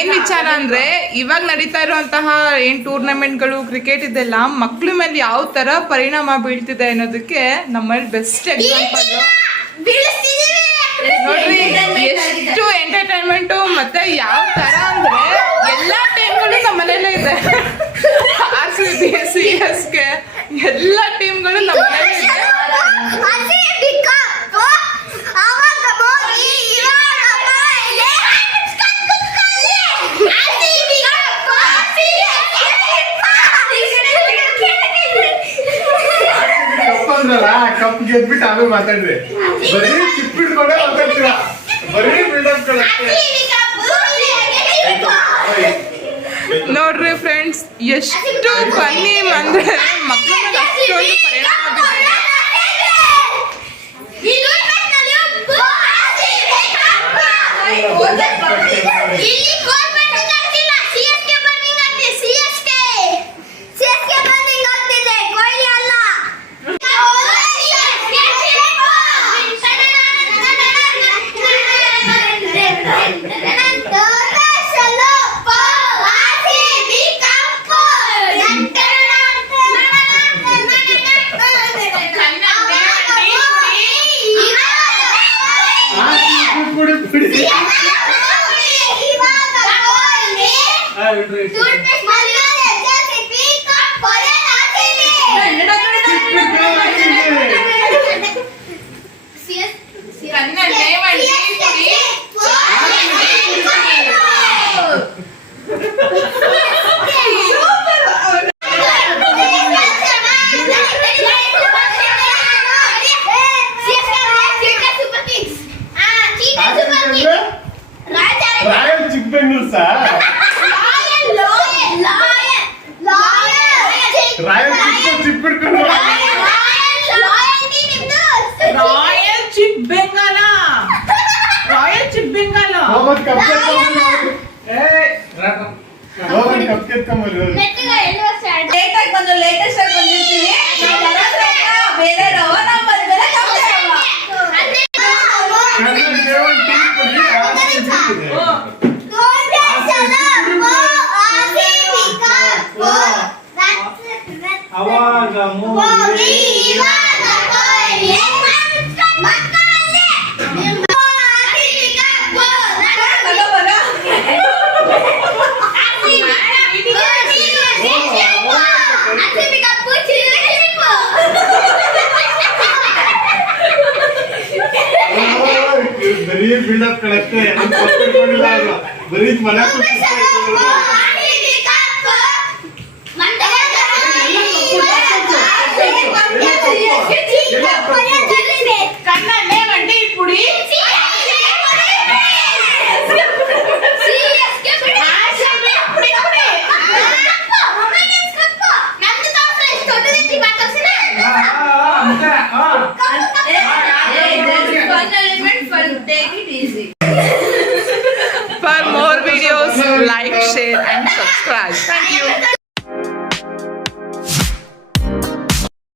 ಏನ್ ವಿಚಾರ ಅಂದ್ರೆ ಇವಾಗ ನಡೀತಾ ಇರುವಂತಹ ಏನ್ ಟೂರ್ನಮೆಂಟ್ಗಳು ಕ್ರಿಕೆಟ್ ಇದೆಲ್ಲ ಮಕ್ಳ ಮೇಲೆ ಯಾವ ತರ ಪರಿಣಾಮ ಬೀಳ್ತಿದೆ ಅನ್ನೋದಕ್ಕೆ ನಮ್ಮಲ್ಲಿ ಬೆಸ್ಟ್ ಎಕ್ಸಾಂಪಲ್ ನೋಡ್ರಿ. ಎಷ್ಟು ಎಂಟರ್ಟೈನ್ಮೆಂಟ್ ಮತ್ತೆ ಯಾವ ತರ ಅಂದ್ರೆ ಎಲ್ಲಾ ಟೀಮ್ಗಳು ನಮ್ಮ ಮನೇಲೇ ಇದೆ. RCB, CSK ಎಲ್ಲಾ ಟೀಮ್ಗಳು ನಮ್ಮ ಮನೇಲೇ ಇದೆ. ಕಪ್ ಗೆದ್ಬಿಟ್ಟು ಆಮೇಲೆ ಮಾತಾಡ್ರಿ. ಬರೀ ಚಿಪ್ ಹಿಡ್ಕೊಂಡೆ ಮಾತಾಡ್ತೀರಾ, ಬರೀ ಬಿಲ್ಡಪ್ ನೋಡ್ರಿ ಫ್ರೆಂಡ್ಸ್, ಎಷ್ಟು ಫನ್ನಿ ಅಂದ್ರೆ ಮಕ್ಕಳ ಮೇಲೆ ಅಷ್ಟೊಂದು ಪರಿಣಾಮ ಬೀರಿದೆ. ಬರೀ ಬಿಲ್ಡಪ್ ಕಳಷ್ಟೇ, ಬರೀ ಮನೆ For more videos, like, share and subscribe. Thank you.